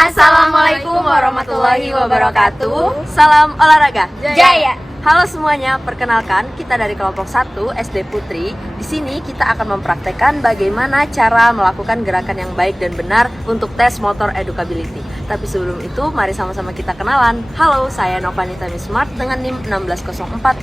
Assalamualaikum warahmatullahi wabarakatuh. Salam olahraga. Jaya. Halo semuanya, perkenalkan kita dari kelompok 1 SD Putri. Di sini kita akan mempraktekkan bagaimana cara melakukan gerakan yang baik dan benar untuk tes motor educability. Tapi sebelum itu, mari sama-sama kita kenalan. Halo, saya Novanita Mismart dengan NIM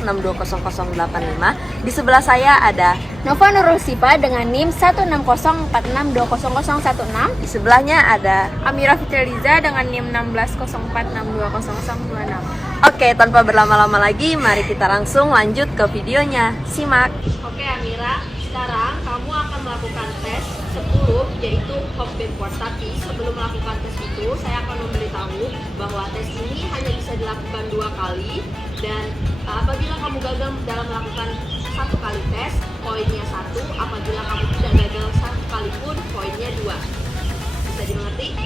1604620085. Di sebelah saya ada Nova Nurul Sifa dengan NIM 1604620016. di sebelahnya ada. Amira Fitriza dengan NIM 1604620026. Oke, tanpa berlama-lama lagi, mari kita langsung lanjut ke videonya. Simak. Oke Amira, sekarang kamu akan melakukan tes 10 yaitu hop backward. Tapi sebelum melakukan tes itu, saya akan memberitahu bahwa tes ini hanya bisa dilakukan 2 kali. Dan apabila kamu gagal dalam melakukan 1 kali tes, poinnya 1. Apabila kamu tidak gagal 1 kali pun, poinnya 2. Bisa dimengerti?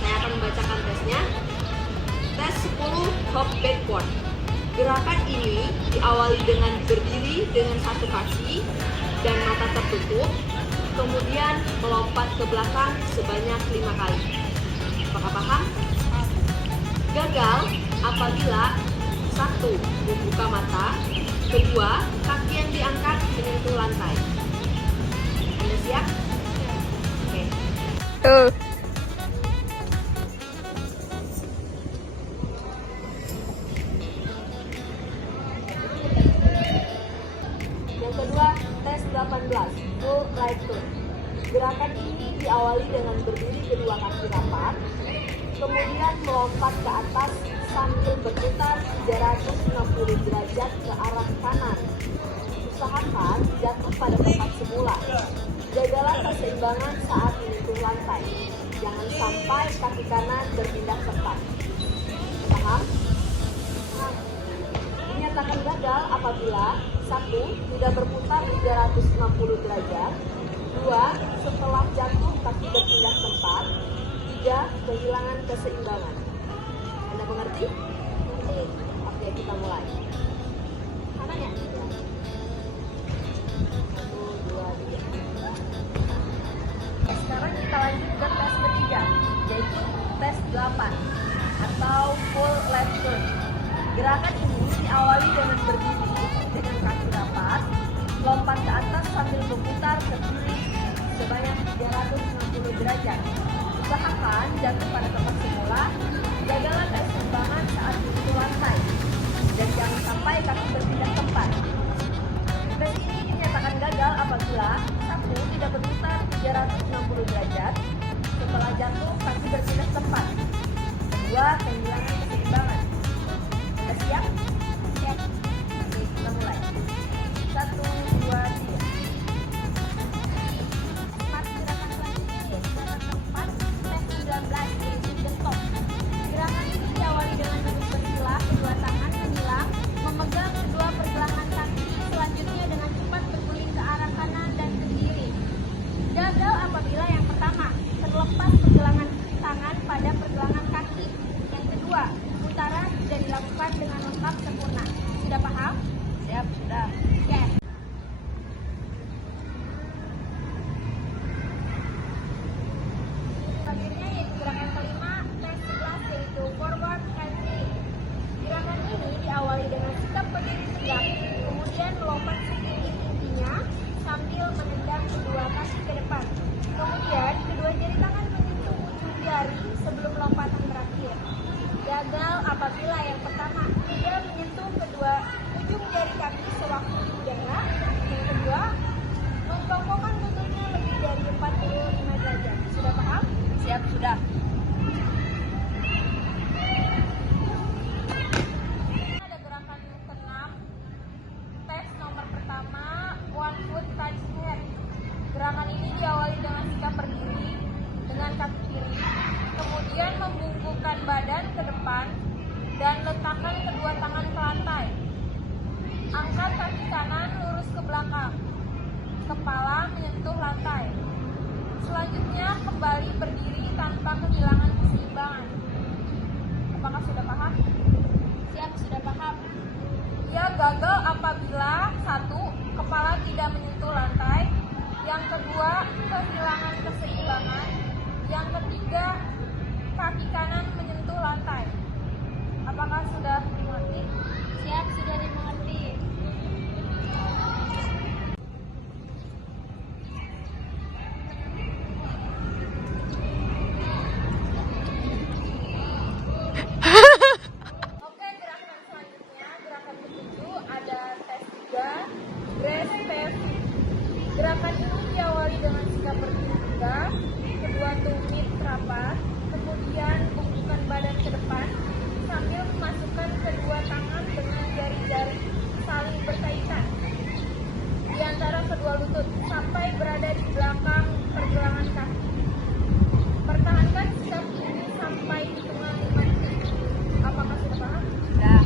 Saya akan membacakan tesnya. Tes 10 hop backward. Gerakan ini diawali dengan berdiri dengan 1 kaki dan mata tertutup, kemudian melompat ke belakang sebanyak 5 kali. Apakah paham? Gagal apabila 1. Membuka mata, 2. Kaki yang diangkat menyentuh lantai. Anda siap? Oke. Yang kedua, tes 18, full right turn. Gerakan ini diawali dengan berdiri kedua kaki rapat, kemudian melompat ke atas sambil berputar 360 derajat ke arah kanan. Usahakan jatuh pada tempat semula. Jagalah keseimbangan saat menyentuh lantai. Jangan sampai kaki kanan berpindah tempat. Paham? Dinyatakan gagal apabila 1. Tidak berputar 360 derajat, 2. Setelah jatuh kaki berpindah tempat, 3. Kehilangan keseimbangan. Anda mengerti? Oke, kita mulai. Kanan ya? 1, 2, 3. Sekarang kita lanjut ke tes ketiga, yaitu tes 8 atau full left turn. Gerakan ini diawali dengan berdiri dengan kaki rapat, lompat ke atas sambil berputar ke kiri sebanyak 360 derajat. Usahakan jatuh pada tempat semula, jagalah keseimbangan saat menyentuh lantai, dan jangan sampai kaki berpindah tempat. Tes ini dinyatakan gagal apabila 1. Tidak berputar 360 derajat, setelah jatuh kaki berpindah tempat, 2. Kehilangan keseimbangan. Anda siap? Siap. Oke, kita mulai. 1, 2, 3. Start gerakan selanjutnya yaitu gerakan keempat, tes 19 yaitu jentong. Gerakan ini diawali dengan duduk bersila, kedua tangan menyilang, memegang kedua pergelangan kaki, selanjutnya dengan cepat berguling ke arah kanan dan ke kiri. Gagal apabila yang pertama, terlepas pergelangan tangan pada pergelangan kaki. Yang kedua, putaran tidak dilakukan dengan lengkap sempurna. Sudah paham? Siap, sudah. Oke. Selanjutnya yaitu gerakan kelima, tes 11 yaitu forward handling. Gerakan ini diawali dengan sikap berdiri tegak, kemudian melompat setinggi-tingginya sambil menendang kedua kaki ke depan. Kemudian kedua jari tangan menyentuh ujung jari sebelum lompatan berakhir. Gagal apabila yang pertama tidak menyentuh kedua ujung jari kaki sewaktu di udara. Yang kedua, membongkokkan lututnya lebih dari 45 derajat. Sudah paham? Siap, sudah. Ada gerakan ke-6, tes nomor pertama, one foot touch head. Gerakan ini diawali dengan sikap berdiri dengan kaki kiri, kemudian membungkukkan badan ke depan dan letakkan kedua tangan ke lantai. Angkat kaki kanan lurus ke belakang, kepala menyentuh lantai. Selanjutnya kembali berdiri tanpa kehilangan keseimbangan. Apakah sudah paham? Siap, sudah paham. Ia gagal apabila 1. Kepala tidak menyentuh lantai, yang kedua kehilangan keseimbangan, yang ketiga kaki kita berdiri tegak, kedua tumit rapat, kemudian bungkukan badan ke depan sambil memasukkan kedua tangan dengan jari-jari saling berkaitan di antara kedua lutut sampai berada di belakang pergelangan kaki. Pertahankan sikap ini sampai hitungan 5 detik. Apakah sudah paham? Sudah.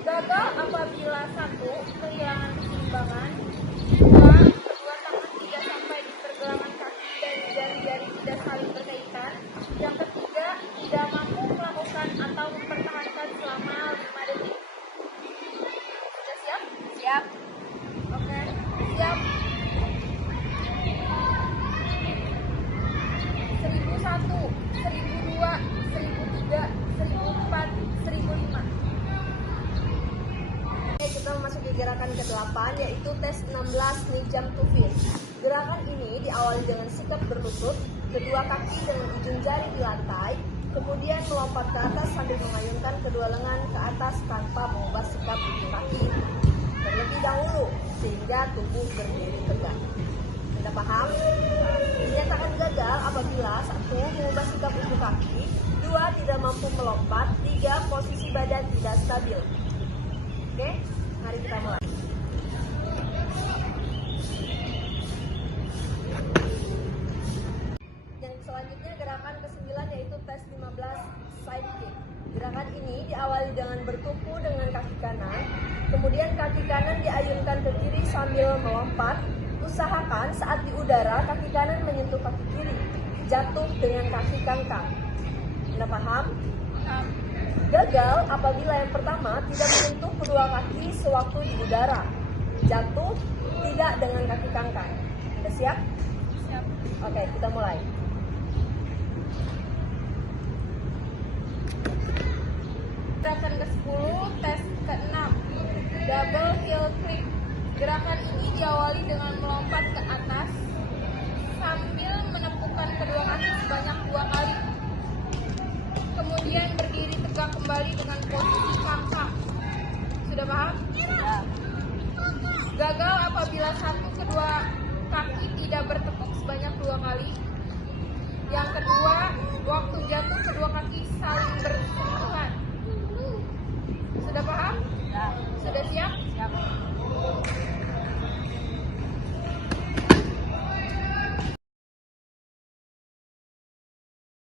Gagal apabila 1. Kehilangan keseimbangan, 2. Kedua tangan tidak sampai di pergelangan kaki dan jari-jari tidak saling berkaitan, yang ketiga tidak mampu melakukan atau mempertahankan selama 5 detik. Sudah siap? Siap. Oke, siap. 1001, 1002, 1003, 1004, 1005. Kita memasuki gerakan ke-8 yaitu tes 16 knee jump to feet. Gerakan ini diawali dengan sikap berlutut, kedua kaki dengan ujung jari di lantai, kemudian melompat ke atas sambil mengayunkan kedua lengan ke atas tanpa mengubah sikap ujung kaki terlebih dahulu sehingga tubuh berdiri tegak. Anda paham? Dinyatakan gagal apabila 1. Mengubah sikap ujung kaki, 2. Tidak mampu melompat, 3. Posisi badan tidak stabil. Oke, mari kita mulai. Yang selanjutnya gerakan ke-9 yaitu tes 15 side kick. Gerakan ini diawali dengan bertumpu dengan kaki kanan, kemudian kaki kanan diayunkan ke kiri sambil melompat. Usahakan saat di udara kaki kanan menyentuh kaki kiri, jatuh dengan kaki kangkang. Anda paham? Gagal apabila yang pertama tidak menyentuh kedua kaki sewaktu di udara, jatuh tidak dengan kaki kangkang. Anda siap? Siap. Oke, kita mulai. Gerakan ke-10, tes ke-6, double heel click. Gerakan ini diawali dengan melompat ke atas sambil menepukkan kedua kaki sebanyak 2 kali. Kemudian berdiri tegak kembali dengan posisi cangkang. Sudah paham? Gagal apabila 1. Kedua kaki tidak bertepuk sebanyak 2 kali. Yang kedua, waktu jatuh kedua kaki saling bersentuhan. Sudah paham? Sudah siap?